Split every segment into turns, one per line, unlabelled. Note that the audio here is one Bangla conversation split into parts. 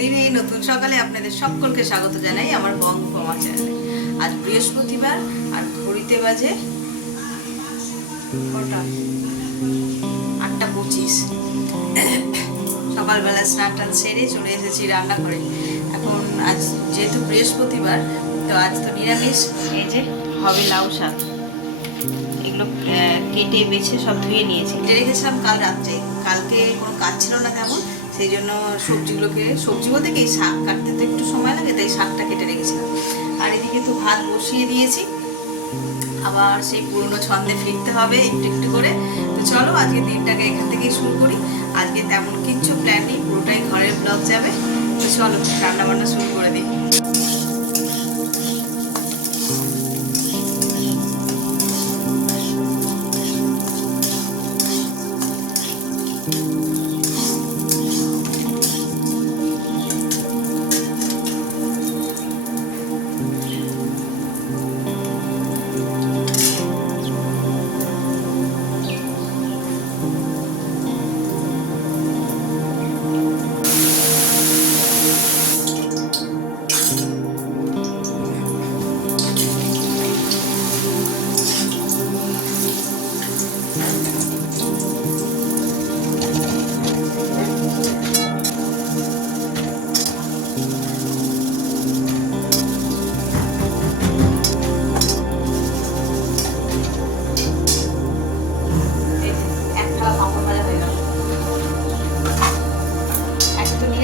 দিন এই নতুন সকালে আপনাদের সকলকে স্বাগত জানাই আমার বং কমা চ্যানেলে আজ বৃহস্পতিবার আর ঘড়িতে বাজে কটা? আটটা পঁচিশ। সকালবেলা স্নান টান সেরে চলে এসেছি রান্নাঘরে। এখন আজ যেহেতু বৃহস্পতিবার তো আজ তো নিরামিষ। এই যে হবে লাউ শাক। এগুলো কেটে বেছে সব ধুয়ে নিয়েছি। রেখেছিলাম কাল রাত্রে। কালকে কোনো কাজ ছিল না তেমন। সেই জন্য সবজিগুলোকে, সবজি বলতে কি, শাক কাটতে তো একটু সময় লাগে, তাই শাকটা কেটে রেখেছিলাম। আর এদিকে তো ভাত বসিয়ে দিয়েছি। আবার সেই পুরনো ছন্দে ফিরতে হবে একটু একটু করে। তো চলো, আজকে দিনটাকে এখান থেকেই শুরু করি। আজকে তেমন কিচ্ছু প্ল্যান নেই, পুরোটাই ঘরের ব্লগ যাবে। তো চলো রান্না বান্না শুরু করে দিই।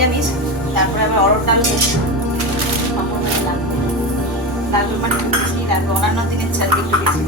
তো তারপরে আবার অরড় ডাল ভাজা লাগবে লাগবে মানে বেশি লাগবে অন্যান্য দিনের চালকে একটু বেশি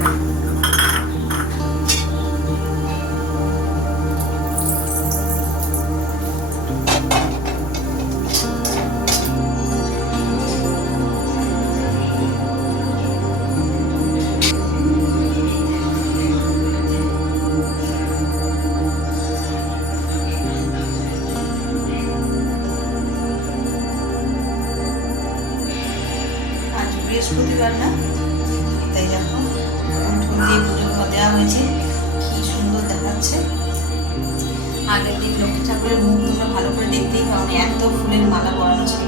হয়েছে। কি সুন্দর দেখাচ্ছে। আগের দিন লক্ষ্মী ঠাকুরের মুখ তোমরা ভালো করে দেখতেই পাও এত ফুলের মালা পরানো ছিল।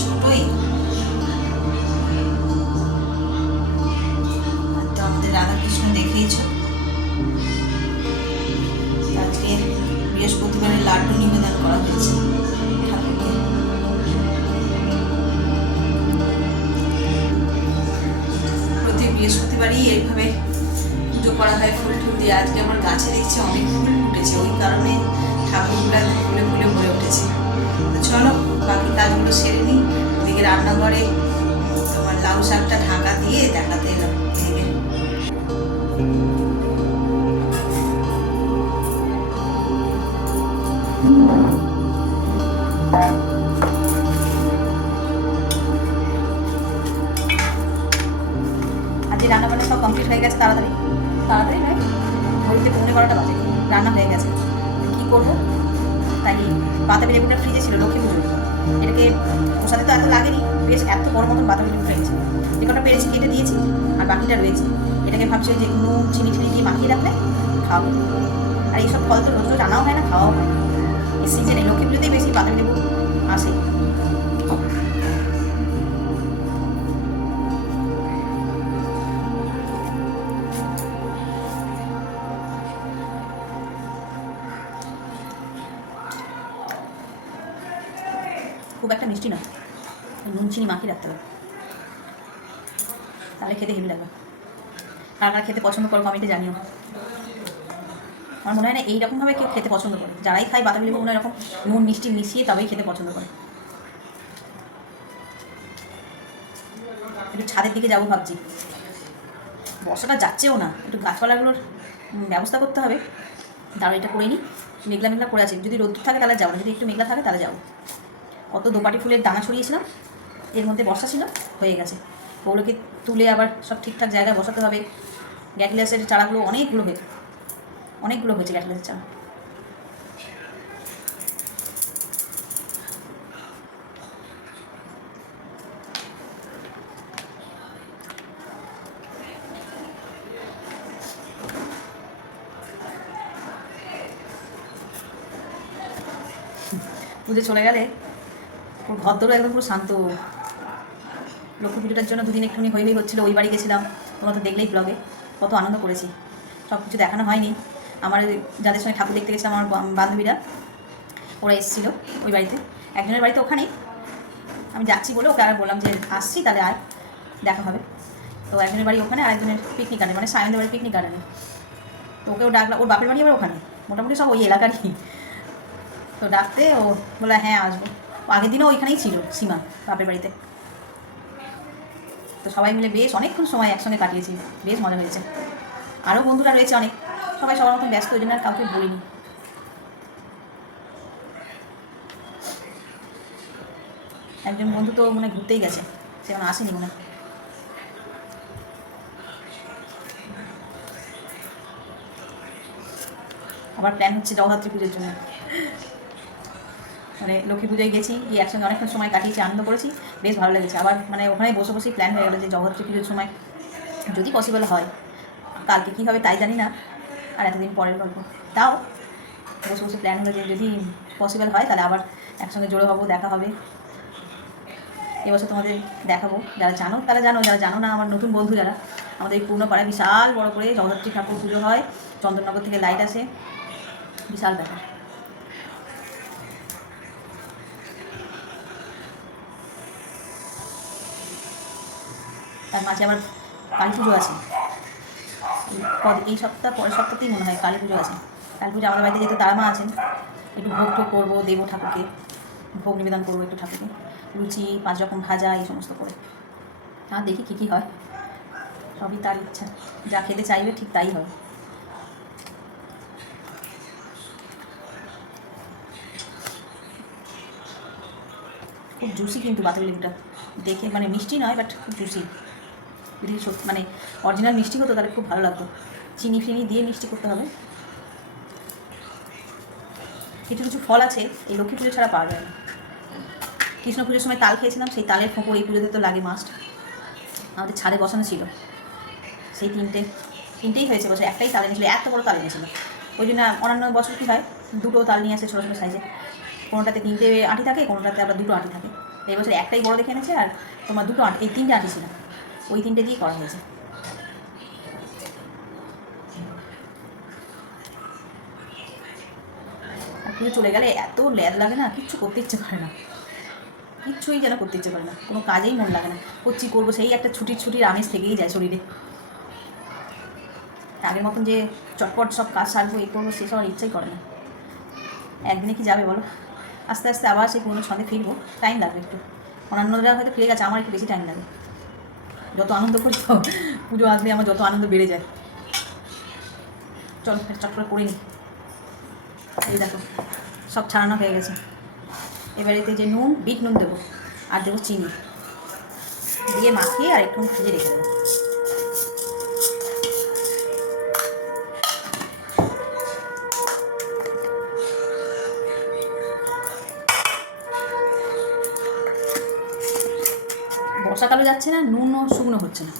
ছোটই। তো আমাদের রাধাকৃষ্ণ দেখেইছো সেরে নিই ওদিকে রান্নাঘরে তোমার লাউ শাকটা ঢাকা দিয়ে দেখাতে এলাম। এদিকে। আজকে রান্না বান্না সব কমপ্লিট হয়ে গেছে, তাড়াতাড়ি। তাড়াতাড়ি রান্না হয়ে গেছে। কী করব? তাই পাতা লেবুটা ফ্রিজে ছিল লক্ষ্মী পুজো এটাকে ওর তো এত লাগেনি। বেশ, এত বড় মতন বাতাবি লেবু ফেলেছে যে কটা পেরেছি কেটে দিয়েছি, আর বাকিটা রয়েছে। এটাকে ভাবছি যে নুন, চিনি চিনি দিয়ে মাখিয়ে রাখলে খাওয়াবো। আর এইসব ফল তো রোজ রোজ হয় না, খাওয়াও হয় এই সিজনে লক্ষ্মী পুজোতেই বেশি বাতাবি লেবু আসে। মাখিয়ে রাখতে হবে। তাহলে খেতে হেভি লাগবে। কার কার খেতে পছন্দ করব করো কমেন্টে জানিও। আমার মনে হয় না এইরকমভাবে কেউ খেতে পছন্দ করে। যারাই খায় বাতাবি লেবু মনে এরকম নুন মিষ্টি মিশিয়ে তবেই খেতে পছন্দ করে। একটু ছাদের দিকে যাব ভাবছি। বর্ষাটা যাচ্ছেও না। একটু গাছপালাগুলোর ব্যবস্থা করতে হবে। তারপর এটা করে নিই মেঘলা মেঘলা করে আছে। যদি রোদ্দুর থাকে তাহলে যাব যদি একটু মেঘলা থাকে তাহলে যাব। কত দোপাটি ফুলের দানা ছড়িয়েছিলাম। এর মধ্যে বসা ছিল, হয়ে গেছে। ওগুলোকে তুলে আবার সব ঠিকঠাক জায়গায় বসাতে হবে। গ্যাটগ্লাসের চারাগুলো অনেকগুলো হয়েছে। অনেকগুলো হয়েছে গ্যাটগ্লাসের চারা। পুজো চলে গেলে পুরো ভদ্র একদম পুরো শান্ত। লক্ষ্মী পুজোটার জন্য দুদিন একটুখানি হই হই হচ্ছিল, ওই বাড়ি গেছিলাম, তোমরা তো দেখলেই ব্লগে কত আনন্দ করেছি। সব কিছু দেখানো হয়নি। আমার যাদের সঙ্গে ঠাকুর দেখতে গেছিলাম, আমার বান্ধবীরা, ওরা এসেছিল ওই বাড়িতে। একজনের বাড়িতে ওখানেই। আমি যাচ্ছি বলে ওকে আর বললাম যে, আসছি, তাহলে আর দেখা হবে। তো একজনের বাড়ি ওখানে আর একজনের পিকনিক গার্ডেন মানে সায়নদের বাড়ি পিকনিক গার্ডেনে তো ওকেও ডাকলাম ওর বাপের বাড়ি আবার ওখানে? মোটামুটি সব ওই এলাকারই। তো ডাকতে ও বলে হ্যাঁ আসব। আগের দিনও ওইখানেই ছিল সীমা, বাপের বাড়িতে। তো সবাই মিলে বেশ অনেকক্ষণ সময় একসঙ্গে কাটিয়েছি। বেশ মজা হয়েছে। আরও বন্ধুরা রয়েছে অনেক। সবাই সবার মতন ব্যস্ত, ওই জন্য আর কাউকে বলিনি। একজন বন্ধু তো মনে ঘুরতেই গেছে। সে এখন আসেনি মনে। আবার প্ল্যান হচ্ছে জগদ্ধাত্রী পুজোর জন্য। মানে লক্ষ্মী পুজোয় গেছি, গিয়ে একসঙ্গে অনেকক্ষণ সময় কাটিয়েছি, আনন্দ করেছি। বেশ ভালো লেগেছে। আবার মানে ওখানে বসে বসেই প্ল্যান হয়ে গেলো যে জগদ্ধাত্রী পুজোর সময় যদি পসিবল হয়, কালকে কী হবে তাই জানি না, আর এতদিন পরের গল্প। তাও বসে বসে প্ল্যান হলো যে যদি পসিবল হয়, তাহলে আবার একসঙ্গে জোড়ো হব, দেখা হবে। এবছর তোমাদের দেখাবো। যারা জানো, তারা জানো, যারা জানো না, আমার নতুন বন্ধু যারা, আমাদের এই পূর্ণ পাড়ায় বিশাল বড় করে জগদ্ধাত্রী ঠাকুর পুজো হয়। চন্দননগর থেকে লাইট আসে। বিশাল ব্যাপার। তার মাঝে আবার কালী পুজো আছে। এই সপ্তাহ, পরের সপ্তাহতেই মনে হয় কালী পুজো আছে। কালী পুজো আমার বাড়িতে যেহেতু তারা মা আছেন, একটু ভোগ টোগ করব, দেবো ঠাকুরকে। ভোগ নিবেদন করব একটু ঠাকুরকে। লুচি, পাঁচ রকম ভাজা, এই সমস্ত করে। তা দেখি কী কী হয়। সবই তার ইচ্ছা। যা খেতে চাইবে ঠিক তাই হবে। খুব জুসি কিন্তু বাতাবি লেবুটা দেখে মানে মিষ্টি নয় বাট খুব জুসি যদি মানে অরিজিনাল মিষ্টি হতো তাহলে খুব ভালো লাগতো। চিনি ফিনি দিয়ে মিষ্টি করতে হবে। কিছু কিছু ফল আছে, এই লক্ষ্মী পুজো ছাড়া পাওয়া যায় না। কৃষ্ণ পুজোর সময় তাল খেয়েছিলাম, সেই তালের ফোঁপড় এই পুজোতে তো লাগে মাস্ট আমাদের ছাদে বসানো ছিল। সেই তিনটে, তিনটেই হয়েছে বছর একটাই তাল এনেছিল, এত বড় তাল এনেছিল। ওই জন্য অন্যান্য বছর কী হয়, দুটো তাল নিয়ে আসে ছোটো ছোটো সাইজে কোনোটাতে তিনটে আঁটি থাকে, কোনোটাতে আবার দুটো আঁটি থাকে। এই বছর একটাই বড় দেখে এনেছে, আর তোমার দুটো আঁটি, এই তিনটে আঁটি ছিল। ওই তিনটে দিয়ে করা হয়েছে। পুজো চলে গেলে এত ল্যাদ লাগে না, কিচ্ছু করতে ইচ্ছে করে না। কিচ্ছুই যেন করতে ইচ্ছে করে না, কোনো কাজেই মন লাগে না। করছি, করব, সেই একটা ছুটির ছুটির আমেজ থেকেই যায় শরীরে। আগের মতন যে চটপট সব কাজ সারবো এই করব সেসব আর ইচ্ছাই করে না। একদিনে কি যাবে বলো? আস্তে আস্তে আবার সেই পুরোনো ছন্দে ফিরবো টাইম লাগবে একটু। অন্যান্যরা হয়তো ফিরে গেছে, আমার একটু বেশি টাইম লাগে যত আনন্দ করি তো পুজো আসলে আমার যত আনন্দ বেড়ে যায়। চল চট করে করে নিই এই দেখো, সব ছাড়ানো হয়ে গেছে। এবারেতে যে নুন, বিট নুন দেবো, আর দেবো চিনি। দিয়ে মাখিয়ে আর একটু ভেজে রেখে দেবো। যাচ্ছে না, নুনও শুকনো হচ্ছে না।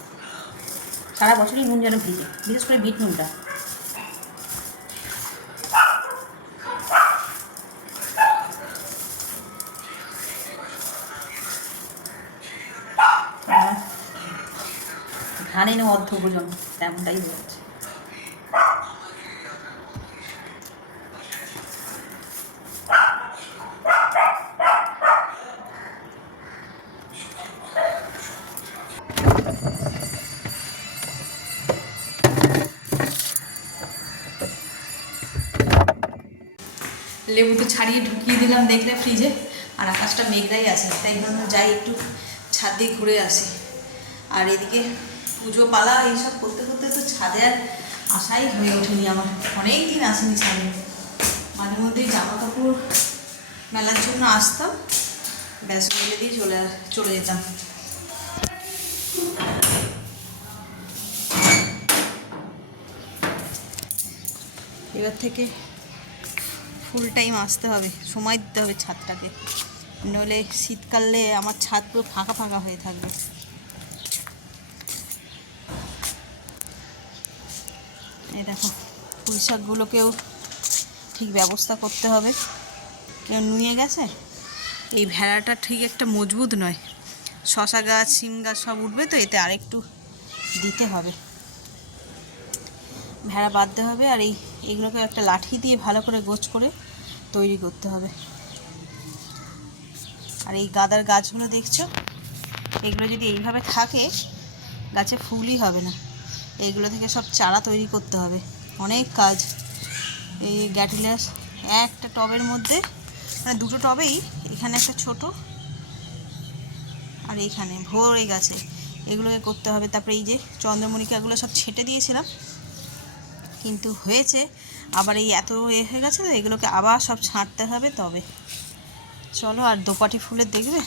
সারা বছরই নুন যেন ভিজে, বিশেষ করে বিট নুনটা। ধানে নেওয়া অর্ধ ভোজন, তেমনটাই হয়ে যাচ্ছে। ছাড়িয়ে ঢুকিয়ে দিলাম দেখলে ফ্রিজে আর আকাশটা মেঘলাই আছে, তাই ভাবলাম যাই একটু ছাদ দিয়ে ঘুরে আসি। আর এদিকে পুজো পালা, এইসব করতে করতে তো ছাদে আর আশাই হয়ে ওঠেনি আমার। অনেক দিন আসেনি ছাদে। মাঝে মধ্যেই জামা কাপড় মেলার জন্য আসতাম, ব্যাস মেলে দিয়ে চলে চলে যেতাম। এবার থেকে ফুল টাইম আসতে হবে, সময় দিতে হবে ছাদটাকে। নইলে শীতকালে আমার ছাদ পুরো ফাঁকা ফাঁকা হয়ে থাকবে। এই দেখো, পুঁই শাকগুলোকেও ঠিক ব্যবস্থা করতে হবে। কেউ নুয়ে গেছে? এই ভেড়াটা ঠিক একটা মজবুত নয়। শশা গাছ, শিম গাছ সব উঠবে তো, এতে আরেকটু দিতে হবে। ভেড়া বাঁধতে হবে আর এই, এগুলোকে একটা লাঠি দিয়ে ভালো করে গোছ করে তৈরি করতে হবে। আর এই গাদার গাছগুলো দেখছ? এগুলো যদি এইভাবে থাকে, গাছে ফুলই হবে না। এইগুলো থেকে সব চারা তৈরি করতে হবে। অনেক কাজ। এই গ্যাটিলাস একটা টবের মধ্যে মানে দুটো টবেই, এখানে একটা ছোট আর এইখানে ভরে গেছে। এগুলোকে করতে হবে। তারপরে এই যে চন্দ্রমণিকাগুলো সব ছেটে দিয়েছিলাম। কিন্তু হয়েছে। আবার এই এত এ হয়ে গেছে তো, এগুলোকে আবার সব ছাঁটতে হবে তবে। চলো আর দোপাটি ফুলের দেখবে?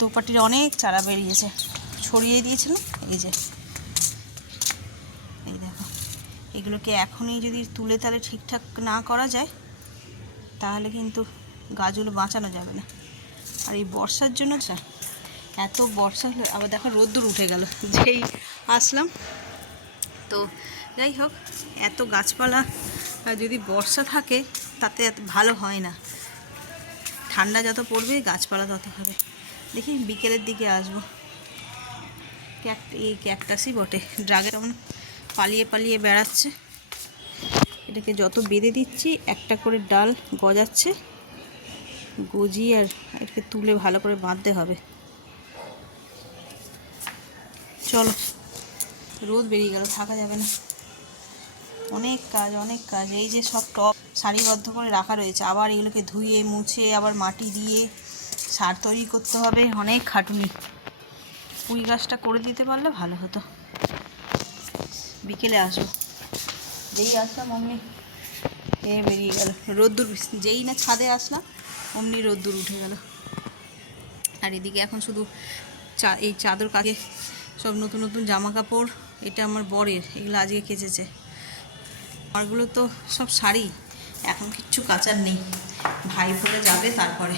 দোপাটির অনেক চারা বেরিয়েছে। ছড়িয়ে দিয়েছিলাম এই যে। এই দেখো, এগুলোকে এখনই যদি তুলে তালে ঠিকঠাক না করা যায়, তাহলে কিন্তু গাছগুলো বাঁচানো যাবে না। আর এই বর্ষার জন্য এত বর্ষা হলে, আবার দেখো রোদ্দুর উঠে গেল। যেই আসলাম তো যাই হোক, এত গাছপালা যদি বর্ষা থাকে, তাতে এত ভালো হয় না। ঠান্ডা যত পড়বে, গাছপালা তত হবে। দেখি বিকেলের দিকে আসব। এই ক্যাকটাসই বটে। ড্রাগে তেমন পালিয়ে পালিয়ে বেড়াচ্ছে। এটাকে যত বেঁধে দিচ্ছি, একটা করে ডাল গজাচ্ছে। গজিয়ে আর এটাকে তুলে ভালো করে বাঁধতে হবে। চলো। রোদ বেরিয়ে গেল, থাকা যাবে না। অনেক কাজ অনেক কাজ। এই যে সব টপ সারিবদ্ধ করে রাখা রয়েছে, আবার এগুলোকে ধুয়ে, মুছে, আবার মাটি দিয়ে সার তৈরি করতে হবে। অনেক খাটুনি। পুঁই গাছটা করে দিতে পারলে ভালো হতো। বিকেলে আসব। যেই আসলাম, অমনি এ বেরিয়ে গেল। রোদ্দুর, যেই না ছাদে আসলাম, অমনি রোদ্দুর উঠে গেল। আর এদিকে এখন শুধু চা, এই চাদর কাকে সব নতুন নতুন জামা কাপড় এটা আমার বরের, এগুলো আজকে কেচেছে। আমারগুলো তো সব শাড়ি, এখন কিচ্ছু কাচার নেই। ভাই ফোলে যাবে তারপরে।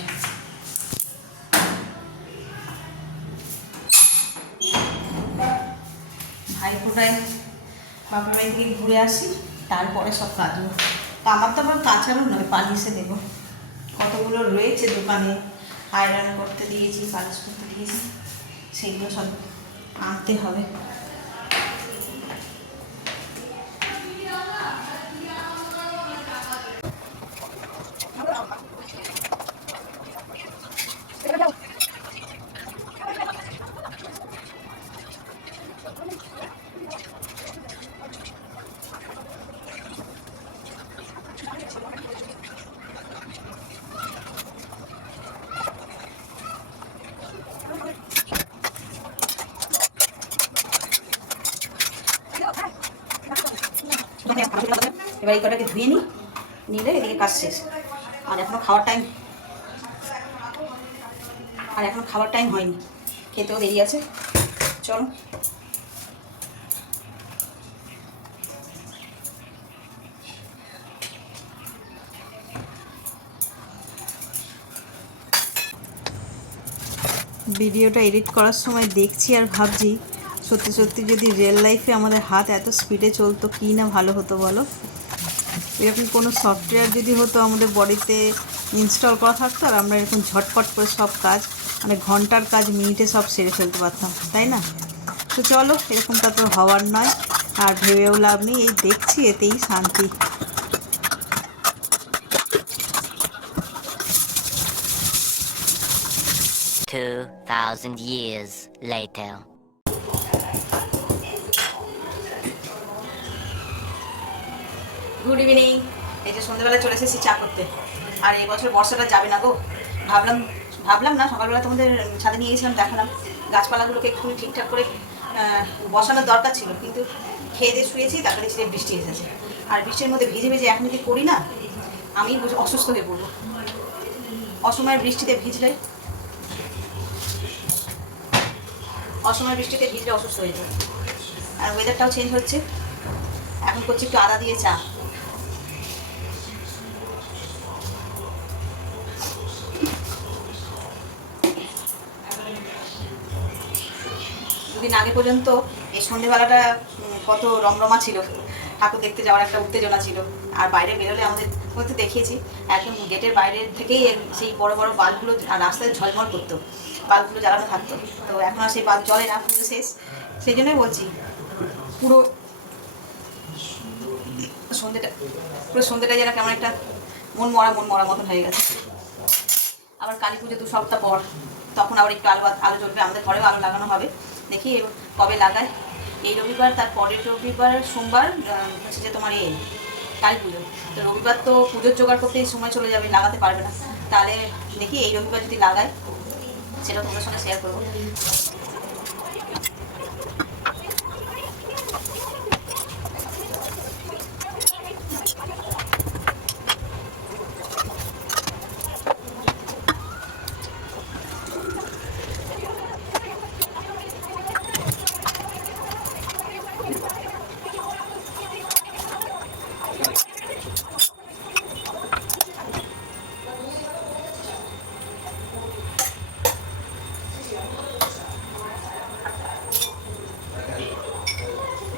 ভাই ফোটায় বাপের বাড়ি থেকে ঘুরে আসি, তারপরে সব কাচবো। আমার তো আবার কাচারও নয়, পালিশে দেবো। কতগুলো রয়েছে দোকানে, আয়রন করতে দিয়েছি, পালিশ করতে দিয়েছি, সেগুলো সব আনতে হবে। এবার এই কটাকে ধুয়ে নিই, নিলে এদিকে কাজ শেষ। আর এখনও খাওয়ার টাইম আর এখনও খাওয়ার টাইম হয়নি। খেতেও দেরি আছে। চলো। ভিডিওটা এডিট করার সময় দেখছি আর ভাবছি, সত্যি সত্যি যদি রিয়েল লাইফে আমাদের হাত এত স্পিডে চলতো, কী না ভালো হতো বলো? এরকম কোনো সফটওয়্যার যদি হতো আমাদের বডিতে ইনস্টল করা থাকতো, আর আমরা এরকম ঝটপট করে সব কাজ মানে ঘণ্টার কাজ মিনিটে সব সেরে ফেলতে পারতাম, তাই না তো চলো, এরকমটা তো হওয়ার নয়, আর ভেবেও লাভ নেই, এই দেখছি এতেই শান্তি
Two thousand years later.
Good evening এই যে সন্ধ্যেবেলা চলে এসেছি চা করতে। আর এই বছর বর্ষাটা যাবে না গো। ভাবলাম ভাবলাম না, সকালবেলা তোমাদের ছাদে নিয়ে গেছিলাম, দেখালাম। গাছপালাগুলোকে একটু ঠিকঠাক করে বসানোর দরকার ছিল, কিন্তু খেয়ে দিয়ে শুয়েছি, তারপরে দেখছি বৃষ্টি এসেছে। আর বৃষ্টির মধ্যে ভিজে ভিজে এখন যদি করি না, আমি অসুস্থ হয়ে পড়ব। অসময়ের বৃষ্টিতে ভিজলে অসময়ের বৃষ্টিতে ভিজলে অসুস্থ হয়ে যাবে। আর ওয়েদারটাও চেঞ্জ হচ্ছে। এখন করছি একটু আদা দিয়ে চা। দুদিন আগে পর্যন্ত এই সন্ধেবেলাটা কত রমরমা ছিল। ঠাকুর দেখতে যাওয়ার একটা উত্তেজনা ছিল। আর বাইরে বেরোলে আমাদের বলতে দেখিয়েছি, একদম গেটের বাইরে থেকেই সেই বড় বড় বাল্বগুলো রাস্তায় ঝলমল করতো। বাল্বগুলো জ্বালানো থাকতো। তো এখন আর সেই বাল্ব জলে না পুরো শেষ। সেই জন্যই বলছি, পুরো সন্ধ্যেটা পুরো সন্ধ্যেটা যেন কেমন একটা মন মরা মন মরা মতন হয়ে গেছে। আবার কালী পুজো দু সপ্তাহ পর, তখন আবার একটু আলো আলো জ্বলবে, আমাদের ঘরেও আলো লাগানো হবে। দেখি কবে লাগায়? এই রবিবার, তার পরের রবিবার সোমবার হচ্ছে যে তোমার এই কালী পুজো। তো রবিবার তো পুজোর জোগাড় করতে এই সময় চলে যাবে, লাগাতে পারবে না। তাহলে দেখি এই রবিবার যদি লাগায়, সেটা তোমাদের সঙ্গে শেয়ার করব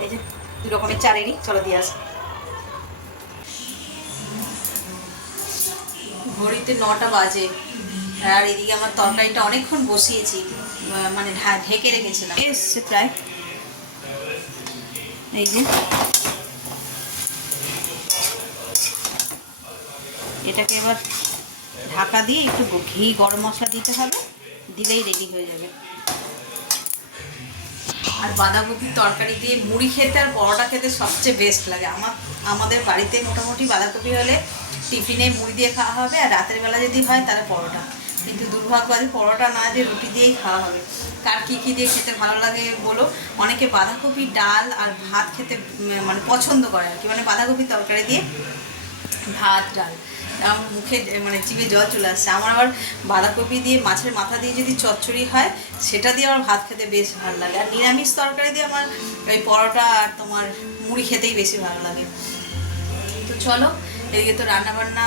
এই যে দু রকমের চারেরই চলো দিয়ে আস। ঘড়িতে নটা বাজে আর এদিকে আমার তরকারিটা অনেকক্ষণ বসিয়েছি মানে ঢেকে রেখেছিলাম। এসছে প্রায়। এই যে। এটাকে এবার ঢাকা দিয়ে একটু ঘি গরম মশলা দিতে হবে দিলেই রেডি হয়ে যাবে। আর বাঁধাকপির তরকারি দিয়ে মুড়ি খেতে আর পরোটা খেতে সবচেয়ে বেস্ট লাগে। আমার, আমাদের বাড়িতে মোটামুটি বাঁধাকপি হলে টিফিনে মুড়ি দিয়ে খাওয়া হবে আর রাতের বেলা যদি হয় তাহলে পরোটা। কিন্তু দুর্ভাগ্য আছে পরোটা না দিয়ে রুটি দিয়েই খাওয়া হবে। কার কী কী দিয়ে খেতে ভালো লাগে বলো? অনেকে বাঁধাকপি, ডাল আর ভাত খেতে মানে পছন্দ করে আর কি। মানে বাঁধাকপির তরকারি দিয়ে ভাত, ডাল। আমার মুখে মানে জিভে জল চলে আসছে। আমার আবার বাঁধাকপি দিয়ে, মাছের মাথা দিয়ে যদি চচ্চড়ি হয়, সেটা দিয়ে আমার ভাত খেতে বেশ ভালো লাগে। আর নিরামিষ তরকারি দিয়ে আমার ওই পরোটা আর তোমার মুড়ি খেতেই বেশি ভালো লাগে। তো চলো, এদিকে তো রান্নাবান্না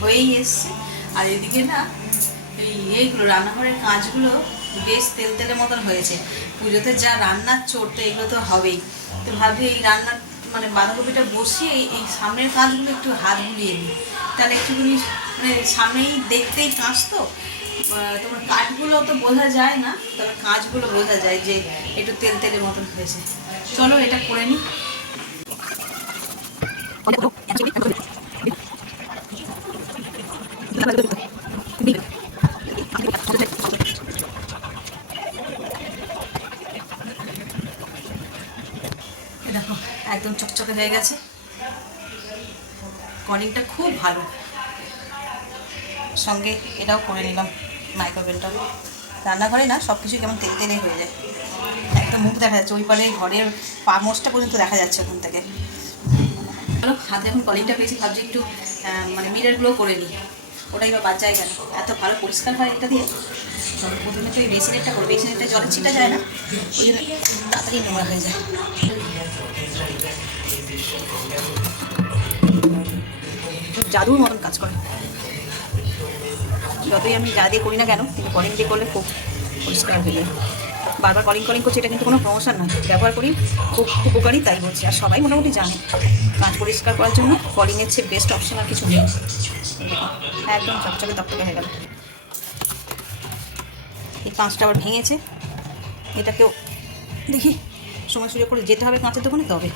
হয়েই এসছে। আর এদিকে না, এই এইগুলো, রান্নাঘরের কাঁচগুলো বেশ তেল তেলের মতন হয়েছে। পুজোতে যা রান্নার চোট তো এগুলো তো হবেই। তো ভাবি এই রান্নার মানে বাঁধাকপিটা বসিয়ে এই- সামনের কাজগুলো একটু হাত বুলিয়ে নিই তাহলে একটুখানি মানে সামনেই দেখতেই কাঁচ তো। তোমার কাঠগুলো তো বোঝা যায় না, তবে কাঁচগুলো বোঝা যায় যে একটু তেল তেলের মতন হয়েছে। চলো এটা করে নিই দেখো, একদম চকচকে হয়ে গেছে। কলিংটা খুব ভালো। সঙ্গে এটাও করে নিলাম মাইক্রোওভেনটা রান্নাঘরে না সব কিছু কেমন তেল তেলে হয়ে যায়। একদম মুখ দেখা যাচ্ছে, ওই পারে ঘরের পা মোষটা পর্যন্ত দেখা যাচ্ছে ওখান থেকে। চলো, হাতে এখন কলিংটা পেয়েছি, ভাবছি একটু মানে মিররগুলো করে নিই। ওটাই বা বাচ্চাই গেল এত ভালো পরিষ্কার হয় এটা দিয়ে? প্রথমে তো এই বেসিনেরটা করে বেসিনেরটা জলের ছিটা যায় না, ওই জন্য তাড়াতাড়ি নোংরা হয়ে যায়। জাদুর মতন কাজ করে। যতই আমি যা দিয়ে করি না কেন কিন্তু কলিং দিয়ে করলে খুব পরিষ্কার হয়ে যায়। বারবার কলিং কলিং করছি, এটা কিন্তু কোনো প্রমোশন নয়। ব্যবহার করি, খুব উপকারী তাই বলছি। আর সবাই মোটামুটি জানে, কাজ পরিষ্কার করার জন্য কলিংয়ের চেয়ে বেস্ট অপশন আর কিছু নেই। একদম চকচকে তকচকে হয়ে গেল। এই কাঁচটা আবার ভেঙেছে। এটাকেও দেখি, সময় সুযোগ করে যেতে হবে কাঁচের দোকানে, তবে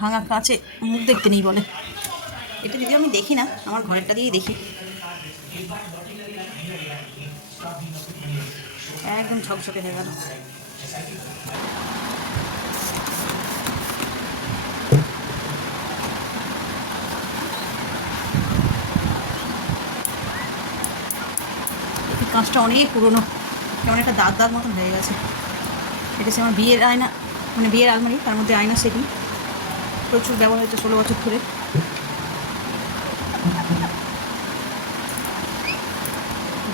ভাঙা কাঁচে মুখ দেখতে নেই বলে। এটা যদি আমি দেখি না, আমার ঘরেরটা দিয়েই দেখি। একদম ঝকঝকে হয়ে গেল। কাঁচটা অনেক পুরনো। কেমন একটা দাগ দাগ মতন হয়ে গেছে। এটা হচ্ছে আমার বিয়ের আয়না মানে বিয়ের আলমারি, তার মধ্যে আয়না সেটি। প্রচুর ব্যবহার হয়েছে ষোলো বছর ধরে।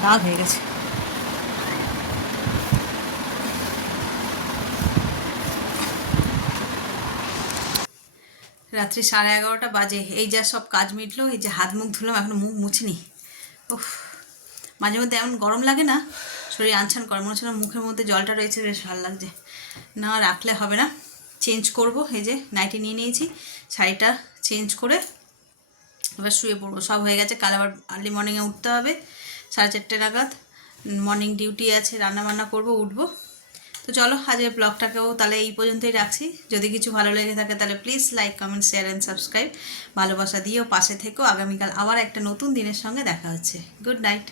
দাগ হয়ে গেছে। রাত্রি সাড়ে এগারোটা বাজে। এই যা সব কাজ মিটলো, এই যে হাত মুখ ধুলাম, এখনও মুখ মুছিনি। উফ, মাঝে মধ্যে এমন গরম লাগে না, শরীর আনছান করে, মনে হচ্ছে মুখের মধ্যে জলটা রয়েছে, বেশ ভালো লাগছে। না রাখলে হবে না। চেঞ্জ করব। এই যে নাইটি নিয়ে নিয়েছি, শাড়িটা চেঞ্জ করে এবার শুয়ে পড়ব। সব হয়ে গেছে, কাল আবার আর্লি মর্নিংয়ে উঠতে হবে, সাড়ে চারটে নাগাদ মর্নিং ডিউটি আছে, রান্নাবান্না করব, উঠবো। তো চলো আজকে ব্লগটাকেও তাহলে এই পর্যন্তই রাখছি। যদি কিছু ভালো লেগে থাকে তাহলে please like comment share and subscribe ভালোবাসা দিয়েও পাশে থেকেও আগামীকাল আবার একটা নতুন দিনের সঙ্গে দেখা হচ্ছে। Good night